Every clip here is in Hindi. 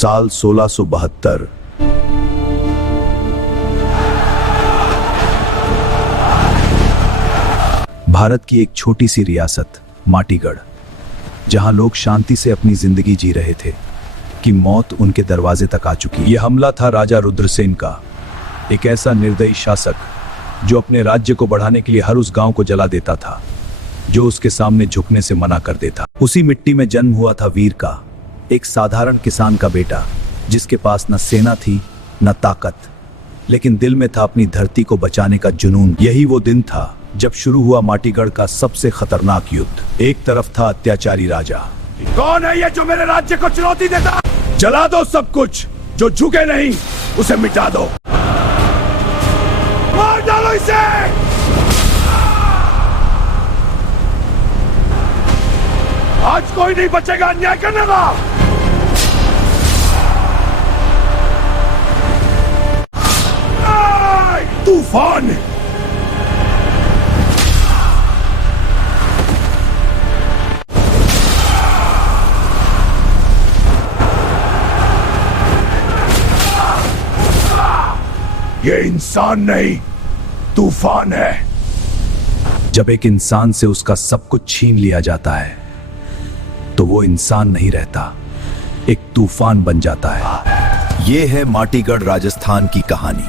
साल 1672। भारत की एक छोटी सी रियासत माटीगढ़, जहां लोग शांति से अपनी जिंदगी जी रहे थे कि मौत उनके दरवाजे तक आ चुकी। यह हमला था राजा रुद्रसेन का, एक ऐसा निर्दयी शासक जो अपने राज्य को बढ़ाने के लिए हर उस गांव को जला देता था जो उसके सामने झुकने से मना कर देता। उसी मिट्टी में जन्म हुआ था वीर का, एक साधारण किसान का बेटा, जिसके पास न सेना थी न ताकत, लेकिन दिल में था अपनी धरती को बचाने का जुनून। यही वो दिन था जब शुरू हुआ माटीगढ़ का सबसे खतरनाक युद्ध। एक तरफ था अत्याचारी राजा। कौन है ये जो मेरे राज्य को चुनौती देता? जला दो सब कुछ, जो झुके नहीं उसे मिटा दो, मार डालो इसे। आज कोई नहीं बचेगा अन्याय करने का। तूफान ये इंसान नहीं, तूफान है। जब एक इंसान से उसका सब कुछ छीन लिया जाता है तो वो इंसान नहीं रहता, एक तूफान बन जाता है। ये है माटीगढ़ राजस्थान की कहानी।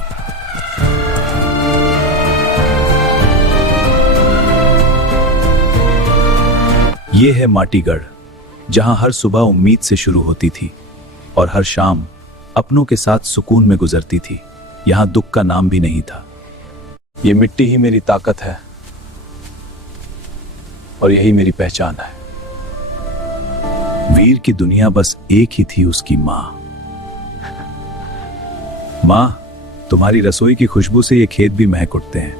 ये है माटीगढ़, जहां हर सुबह उम्मीद से शुरू होती थी और हर शाम अपनों के साथ सुकून में गुजरती थी। यहां दुख का नाम भी नहीं था। ये मिट्टी ही मेरी ताकत है और यही मेरी पहचान है। वीर की दुनिया बस एक ही थी, उसकी मां। मां, तुम्हारी रसोई की खुशबू से ये खेत भी महक उठते हैं।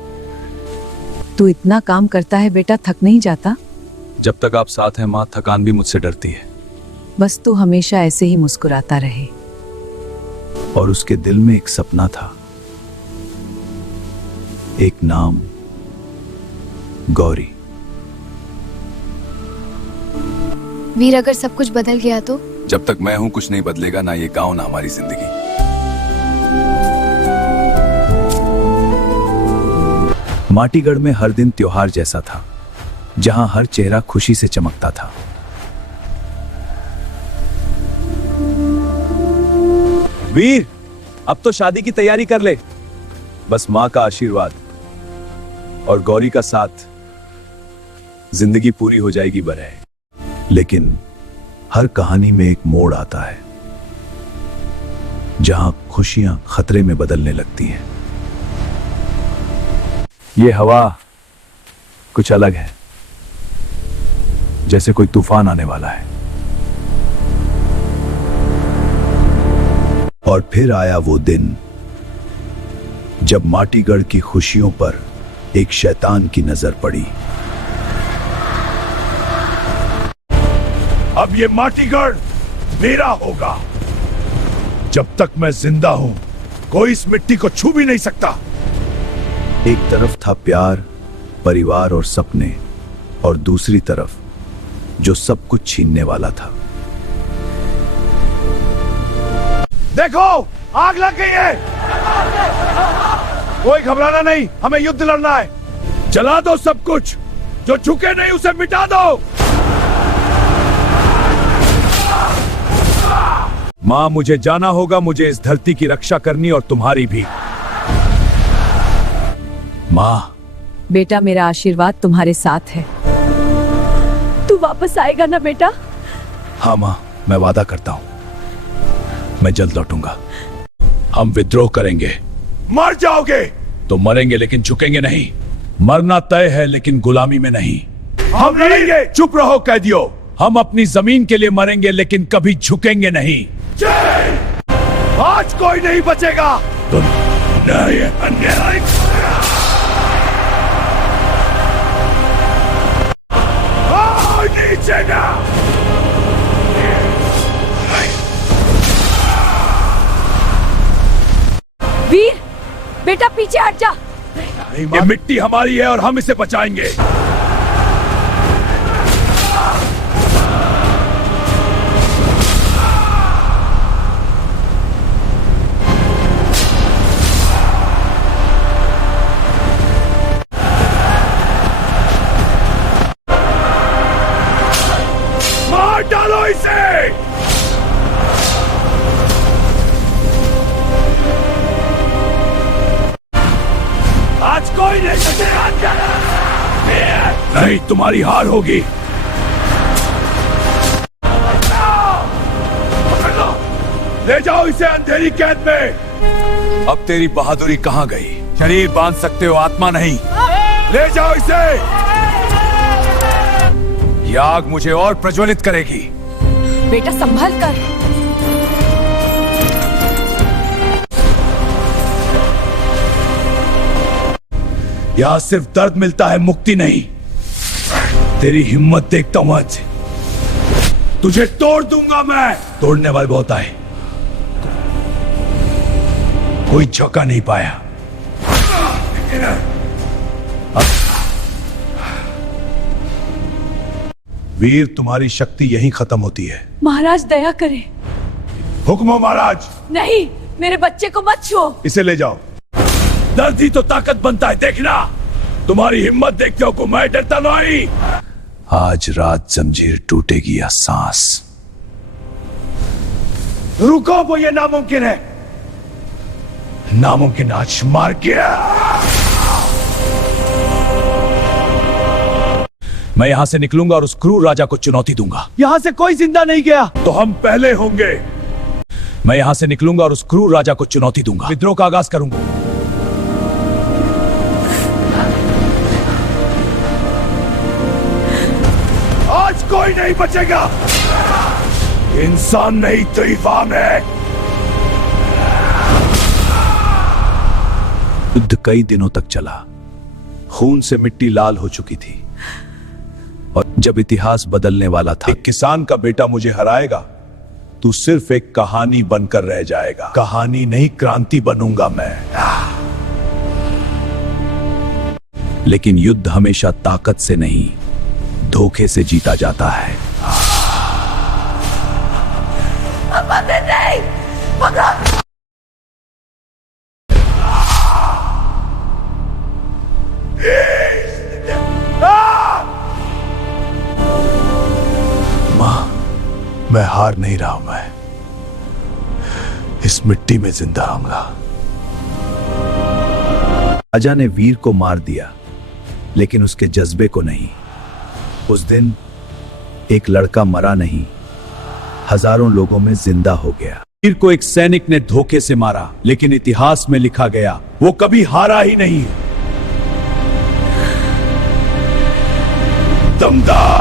तू इतना काम करता है बेटा, थक नहीं जाता? जब तक आप साथ हैं मां, थकान भी मुझसे डरती है। बस तू हमेशा ऐसे ही मुस्कुराता रहे। और उसके दिल में एक सपना था, एक नाम, गौरी। वीर, अगर सब कुछ बदल गया तो? जब तक मैं हूं कुछ नहीं बदलेगा, ना ये गांव ना हमारी जिंदगी। माटीगढ़ में हर दिन त्योहार जैसा था, जहां हर चेहरा खुशी से चमकता था। वीर, अब तो शादी की तैयारी कर ले। बस मां का आशीर्वाद और गौरी का साथ, जिंदगी पूरी हो जाएगी बरे। लेकिन हर कहानी में एक मोड़ आता है जहां खुशियां खतरे में बदलने लगती हैं। ये हवा कुछ अलग है, जैसे कोई तूफान आने वाला है। और फिर आया वो दिन जब माटीगढ़ की खुशियों पर एक शैतान की नजर पड़ी। अब ये माटीगढ़ मेरा होगा। जब तक मैं जिंदा हूं, कोई इस मिट्टी को छू भी नहीं सकता। एक तरफ था प्यार, परिवार और सपने, और दूसरी तरफ जो सब कुछ छीनने वाला था। देखो, आग लग गई है। कोई घबराना नहीं, हमें युद्ध लड़ना है। जला दो सब कुछ, जो झुके नहीं उसे मिटा दो। मां, मुझे जाना होगा, मुझे इस धरती की रक्षा करनी और तुम्हारी भी। मां, बेटा, मेरा आशीर्वाद तुम्हारे साथ है। तू वापस आएगा ना बेटा? हाँ मां, मैं वादा करता हूं, मैं जल्द लौटूंगा। हम विद्रोह करेंगे। मर जाओगे तो मरेंगे, लेकिन झुकेंगे नहीं। मरना तय है, लेकिन गुलामी में नहीं। हम लड़ेंगे। चुप रहो कैदियों। हम अपनी जमीन के लिए मरेंगे, लेकिन कभी झुकेंगे नहीं। आज कोई नहीं बचेगा। तुम अन्याय। नीचे ना। वीर, बेटा पीछे हट जा। ये मिट्टी हमारी है और हम इसे बचाएंगे। नहीं, तुम्हारी हार होगी। पकड़ लो, ले जाओ इसे अंधेरी कैद में। अब तेरी बहादुरी कहां गई? शरीर बांध सकते हो, आत्मा नहीं। ले जाओ इसे। यह आग मुझे और प्रज्वलित करेगी। बेटा संभल कर। यहां सिर्फ दर्द मिलता है, मुक्ति नहीं। तेरी हिम्मत देखता हूं आज। तुझे तोड़ दूंगा मैं। तोड़ने वाले बहुत आए, कोई झोंका नहीं पाया। वीर, तुम्हारी शक्ति यहीं खत्म होती है। महाराज दया करें। हुक्म हो महाराज। नहीं, मेरे बच्चे को मत छुओ। इसे ले जाओ। दर्द ही तो ताकत बनता है, देखना। तुम्हारी हिम्मत देखते हो को मैं डरता नहीं। आज रात जंजीर टूटेगी या सांस। रुको, वो ये नामुमकिन है। नामुमकिन आज मार गया। मैं यहां से निकलूंगा और उस क्रूर राजा को चुनौती दूंगा। यहां से कोई जिंदा नहीं गया तो हम पहले होंगे। मैं यहां से निकलूंगा और उस क्रूर राजा को चुनौती दूंगा। विद्रोह का आगाज करूंगा। आज कोई नहीं बचेगा। इंसान नहीं तो इवान है। युद्ध कई दिनों तक चला। खून से मिट्टी लाल हो चुकी थी और जब इतिहास बदलने वाला था, एक किसान का बेटा मुझे हराएगा, तू सिर्फ एक कहानी बनकर रह जाएगा। कहानी नहीं, क्रांति बनूंगा मैं। लेकिन युद्ध हमेशा ताकत से नहीं, धोखे से जीता जाता है। मैं हार नहीं रहा हूं। मैं इस मिट्टी में जिंदा रहूंगा। राजा ने वीर को मार दिया, लेकिन उसके जज्बे को नहीं। उस दिन एक लड़का मरा नहीं, हजारों लोगों में जिंदा हो गया। वीर को एक सैनिक ने धोखे से मारा, लेकिन इतिहास में लिखा गया वो कभी हारा ही नहीं। दमदार।